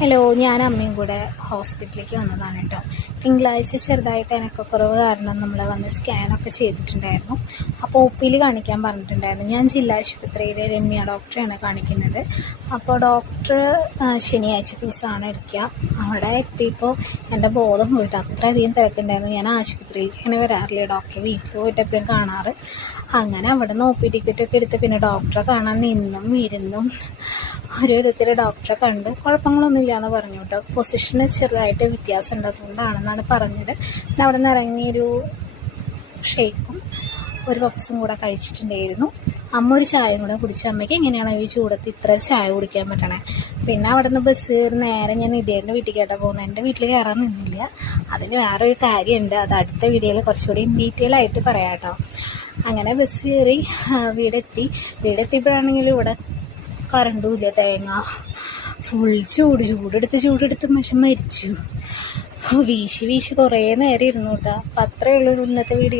Hello, ഞാൻ അമ്മയും കൂടെ ഹോസ്പിറ്റലിലേക്ക് വന്നതാണ് കേട്ടോ. തിങ്കളാഴ്ച ചെറുതായിട്ട് എനക്കക്കുറവ് കാരണം നമ്മൾ വന്ന് സ്കാനൊക്കെ ചെയ്തിട്ടുണ്ടായിരുന്നു. അപ്പോൾ ഒ.പിയിൽ കാണിക്കാൻ പറഞ്ഞിട്ടുണ്ടായിരുന്നു. ഞാൻ ജില്ലാ ആശുപത്രിയിലെ രമ്യ ഡോക്ടറെയാണ് കാണിക്കുന്നത്. അപ്പോൾ ഡോക്ടർ ശനിയാഴ്ച ദിവസമാണ് എടുക്കുക. അവിടെ എത്തിയപ്പോൾ എൻ്റെ ബോധം പോയിട്ട് അത്രയധികം തിരക്കുണ്ടായിരുന്നു. ഞാൻ ആശുപത്രിയിലേക്ക് അങ്ങനെ വരാറില്ല, ഡോക്ടർ വീട്ടിൽ പോയിട്ട് എപ്പോഴും കാണാറ്. അങ്ങനെ അവിടെ നിന്ന് ഒ.പി ടിക്കറ്റൊക്കെ എടുത്ത് പിന്നെ ഡോക്ടറെ കാണാൻ നിന്നും ഇരുന്നും ഒരു വിധത്തിൽ ഡോക്ടറെ കണ്ട് കുഴപ്പങ്ങളൊന്നുമില്ല എന്ന് പറഞ്ഞു കേട്ടോ. പൊസിഷന് ചെറുതായിട്ട് വ്യത്യാസം ഉണ്ട്, അതുകൊണ്ടാണെന്നാണ് പറഞ്ഞത്. പിന്നെ അവിടെ നിന്ന് ഇറങ്ങിയൊരു ഷേക്കും ഒരു പപ്സും കൂടെ കഴിച്ചിട്ടുണ്ടായിരുന്നു. അമ്മ ഒരു ചായയും കൂടെ കുടിച്ചു. അമ്മയ്ക്ക് എങ്ങനെയാണ് ഈ ചൂടത്ത് ഇത്ര ചായ കുടിക്കാൻ പറ്റണേ? പിന്നെ അവിടെ നിന്ന് ബസ് കയറി നേരെ ഞാൻ നിധേൻ്റെ വീട്ടിൽ കേട്ടാ പോകുന്നത്. എൻ്റെ വീട്ടിൽ കയറാൻ നിന്നില്ല. അതിന് വേറൊരു കാര്യമുണ്ട്, അത് അടുത്ത വീഡിയോയിൽ കുറച്ചുകൂടി ഡീറ്റെയിൽ ആയിട്ട് പറയാം കേട്ടോ. അങ്ങനെ ബസ് കയറി വീടെത്തിയപ്പോഴാണെങ്കിലും ഇവിടെ കറണ്ടും ഇല്ല, തേങ്ങ ഫുൾ ചൂടെടുത്ത് മനുഷ്യൻ മരിച്ചു. വീശി കുറേ നേരം ഇരുന്നു കേട്ടോ. അപ്പം അത്രയേ ഉള്ളൂ ഇന്നത്തെ വീഡിയോ.